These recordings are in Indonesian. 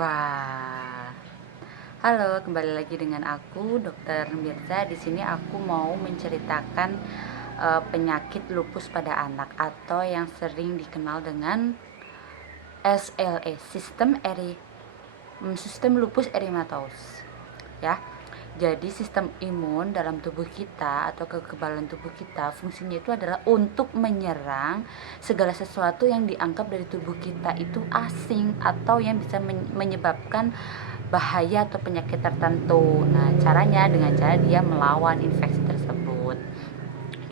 Wah, halo, kembali lagi dengan aku, Dokter Mirza. Di sini aku mau menceritakan penyakit lupus pada anak atau yang sering dikenal dengan SLE, sistem lupus erythematosus. Ya. Jadi sistem imun dalam tubuh kita atau kekebalan tubuh kita fungsinya itu adalah untuk menyerang segala sesuatu yang dianggap dari tubuh kita itu asing atau yang bisa menyebabkan bahaya atau penyakit tertentu. Nah, caranya dengan cara dia melawan infeksi tersebut.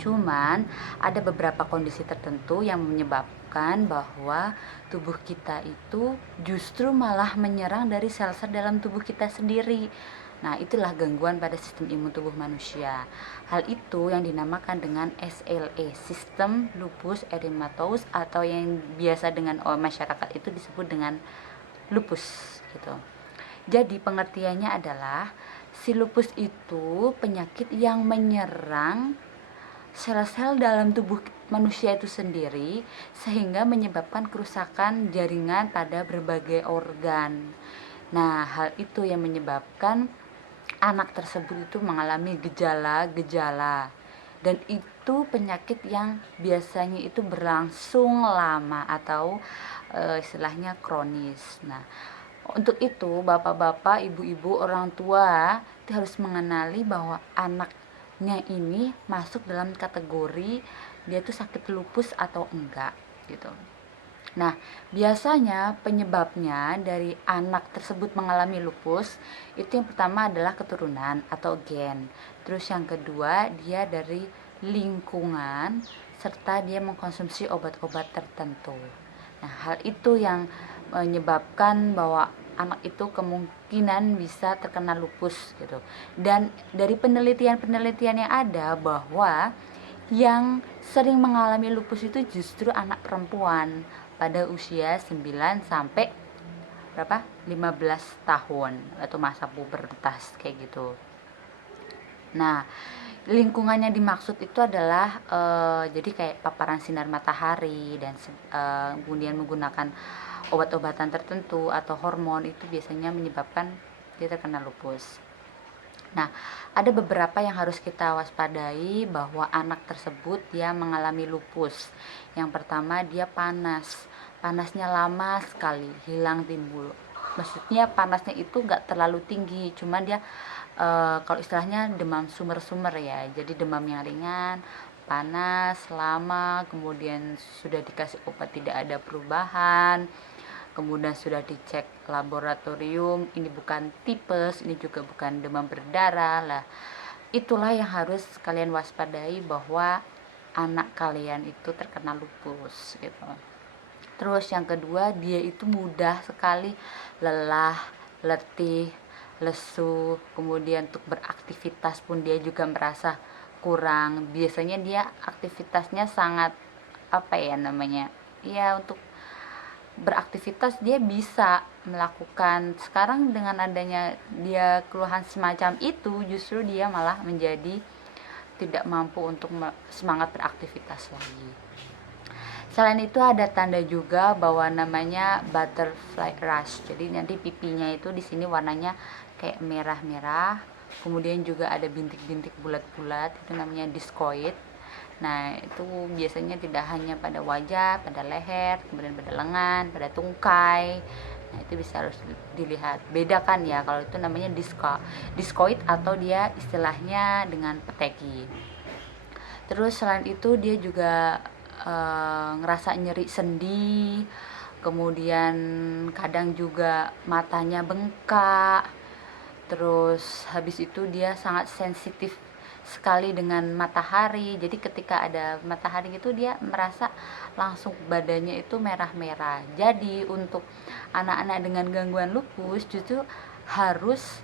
Cuman ada beberapa kondisi tertentu yang menyebabkan bahwa tubuh kita itu justru malah menyerang dari sel-sel dalam tubuh kita sendiri. Nah, itulah gangguan pada sistem imun tubuh manusia. Hal itu yang dinamakan dengan SLE, sistem lupus erythematosus, atau yang biasa dengan masyarakat itu disebut dengan lupus gitu. Jadi pengertiannya adalah si lupus itu penyakit yang menyerang sel-sel dalam tubuh manusia itu sendiri sehingga menyebabkan kerusakan jaringan pada berbagai organ. Nah, hal itu yang menyebabkan anak tersebut itu mengalami gejala-gejala, dan itu penyakit yang biasanya itu berlangsung lama atau istilahnya kronis. Nah, untuk itu bapak-bapak, ibu-ibu, orang tua itu harus mengenali bahwa anaknya ini masuk dalam kategori dia tuh sakit lupus atau enggak gitu. Nah, biasanya penyebabnya dari anak tersebut mengalami lupus itu yang pertama adalah keturunan atau gen. Terus yang kedua dia dari lingkungan serta dia mengkonsumsi obat-obat tertentu. Nah, hal itu yang menyebabkan bahwa anak itu kemungkinan bisa terkena lupus gitu. Dan dari penelitian-penelitian yang ada bahwa yang sering mengalami lupus itu justru anak perempuan pada usia 9 sampai berapa? 15 tahun atau masa pubertas kayak gitu. Nah, lingkungannya dimaksud itu adalah jadi kayak paparan sinar matahari dan kemudian menggunakan obat-obatan tertentu atau hormon itu biasanya menyebabkan dia terkena lupus. Nah, ada beberapa yang harus kita waspadai bahwa anak tersebut dia mengalami lupus. Yang pertama dia panas. Panasnya lama sekali, hilang timbul. Maksudnya panasnya itu nggak terlalu tinggi, cuman dia kalau istilahnya demam sumber-sumber ya. Jadi demam yang ringan, panas lama, kemudian sudah dikasih obat tidak ada perubahan, kemudian sudah dicek laboratorium, ini bukan tipes, ini juga bukan demam berdarah lah. Itulah yang harus kalian waspadai bahwa anak kalian itu terkena lupus gitu. Terus yang kedua, dia itu mudah sekali lelah, letih, lesu, kemudian untuk beraktivitas pun dia juga merasa kurang. Biasanya dia aktivitasnya sangat untuk beraktivitas dia bisa melakukan. Sekarang dengan adanya dia keluhan semacam itu, justru dia malah menjadi tidak mampu untuk semangat beraktivitas lagi. Selain itu ada tanda juga bahwa namanya butterfly rash. Jadi nanti pipinya itu di sini warnanya kayak merah-merah. Kemudian juga ada bintik-bintik bulat-bulat, itu namanya discoid. Nah, itu biasanya tidak hanya pada wajah, pada leher, kemudian pada lengan, pada tungkai. Nah, itu bisa harus dilihat. Bedakan ya, kalau itu namanya discoid atau dia istilahnya dengan peteki. Terus selain itu dia juga ngerasa nyeri sendi, kemudian kadang juga matanya bengkak. Terus habis itu dia sangat sensitif sekali dengan matahari. Jadi ketika ada matahari itu dia merasa langsung badannya itu merah-merah. Jadi untuk anak-anak dengan gangguan lupus justru harus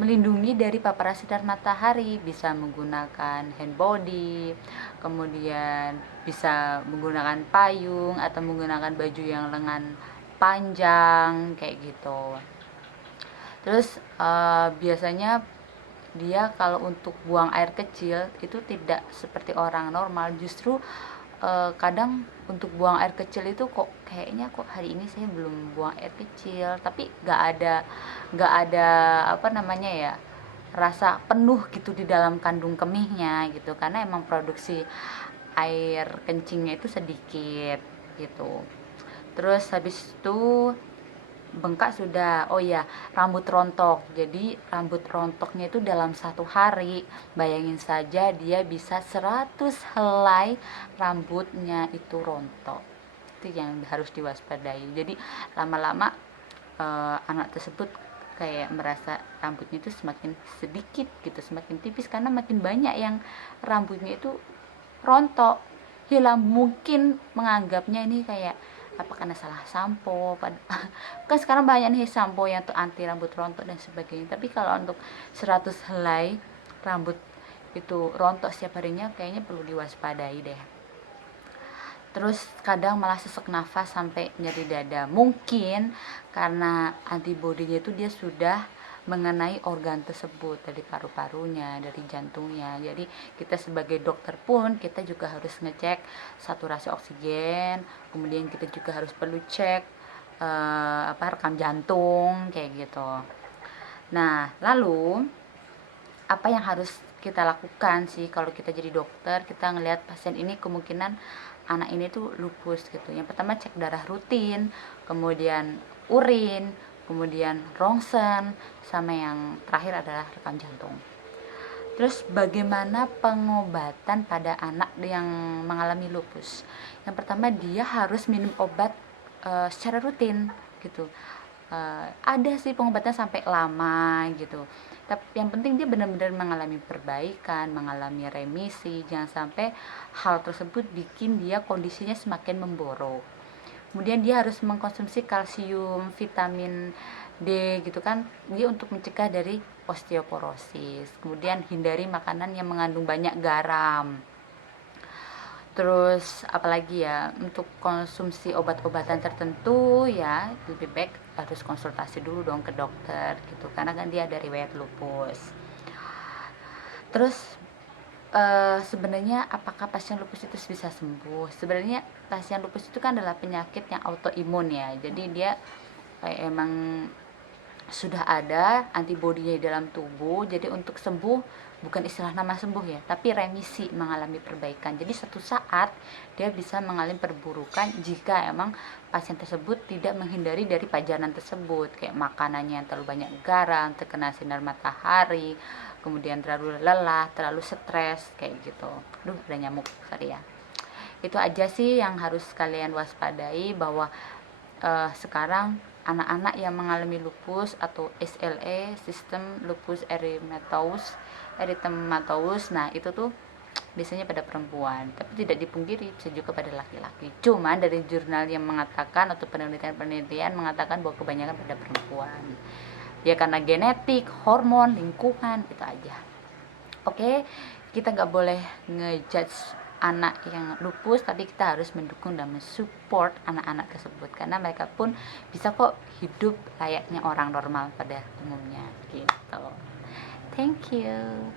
melindungi dari paparan sinar matahari, bisa menggunakan hand body, kemudian bisa menggunakan payung atau menggunakan baju yang lengan panjang kayak gitu. Terus biasanya dia kalau untuk buang air kecil itu tidak seperti orang normal, justru kadang untuk buang air kecil itu kok kayaknya kok hari ini saya belum buang air kecil, tapi nggak ada apa namanya ya, rasa penuh gitu di dalam kandung kemihnya gitu, karena emang produksi air kencingnya itu sedikit gitu. Terus habis itu bengkak sudah. Oh ya, rambut rontok. Jadi rambut rontoknya itu dalam 1 hari, bayangin saja dia bisa 100 helai rambutnya itu rontok. Itu yang harus diwaspadai. Jadi lama-lama anak tersebut kayak merasa rambutnya itu semakin sedikit gitu, semakin tipis, karena makin banyak yang rambutnya itu rontok. Hilang, mungkin menganggapnya ini kayak apa karena salah sampo. Kan sekarang banyak nih sampo yang untuk anti rambut rontok dan sebagainya, tapi kalau untuk 100 helai rambut itu rontok setiap harinya, kayaknya perlu diwaspadai deh. Terus kadang malah sesak nafas sampai nyeri dada, mungkin karena antibodinya itu dia sudah mengenai organ tersebut, dari paru-parunya, dari jantungnya. Jadi kita sebagai dokter pun kita juga harus ngecek saturasi oksigen, kemudian kita juga harus perlu cek rekam jantung kayak gitu. Nah, lalu apa yang harus kita lakukan sih kalau kita jadi dokter? Kita ngelihat pasien ini kemungkinan anak ini tuh lupus gitu. Yang pertama cek darah rutin, kemudian urin, kemudian rongsen, sama yang terakhir adalah rekam jantung. Terus bagaimana pengobatan pada anak yang mengalami lupus? Yang pertama dia harus minum obat secara rutin gitu. Ada sih pengobatan sampai lama gitu, tapi yang penting dia benar-benar mengalami perbaikan, mengalami remisi. Jangan sampai hal tersebut bikin dia kondisinya semakin memburuk. Kemudian dia harus mengkonsumsi kalsium, vitamin D gitu kan, dia untuk mencegah dari osteoporosis. Kemudian hindari makanan yang mengandung banyak garam. Terus apalagi ya, untuk konsumsi obat-obatan tertentu ya lebih baik harus konsultasi dulu dong ke dokter gitu, karena kan dia ada riwayat lupus. Terus sebenarnya apakah pasien lupus itu bisa sembuh? Sebenarnya pasien lupus itu kan adalah penyakit yang autoimun ya, jadi dia emang sudah ada antibodinya di dalam tubuh. Jadi untuk sembuh bukan istilah nama sembuh ya, tapi remisi, mengalami perbaikan. Jadi suatu saat dia bisa mengalami perburukan jika emang pasien tersebut tidak menghindari dari pajanan tersebut, kayak makanannya yang terlalu banyak garam, terkena sinar matahari, kemudian terlalu lelah, terlalu stres kayak gitu. Aduh, ada nyamuk, sorry ya. Itu aja sih yang harus kalian waspadai, bahwa sekarang anak-anak yang mengalami lupus atau SLE, sistem lupus erythematosus, nah itu tuh biasanya pada perempuan, tapi tidak dipungkiri bisa juga pada laki-laki. Cuman dari jurnal yang mengatakan atau penelitian mengatakan bahwa kebanyakan pada perempuan. Ya karena genetik, hormon, lingkungan, itu aja. Oke, kita nggak boleh ngejudge anak yang lupus, tapi kita harus mendukung dan mensupport anak-anak tersebut, karena mereka pun bisa kok hidup layaknya orang normal pada umumnya gitu. Thank you.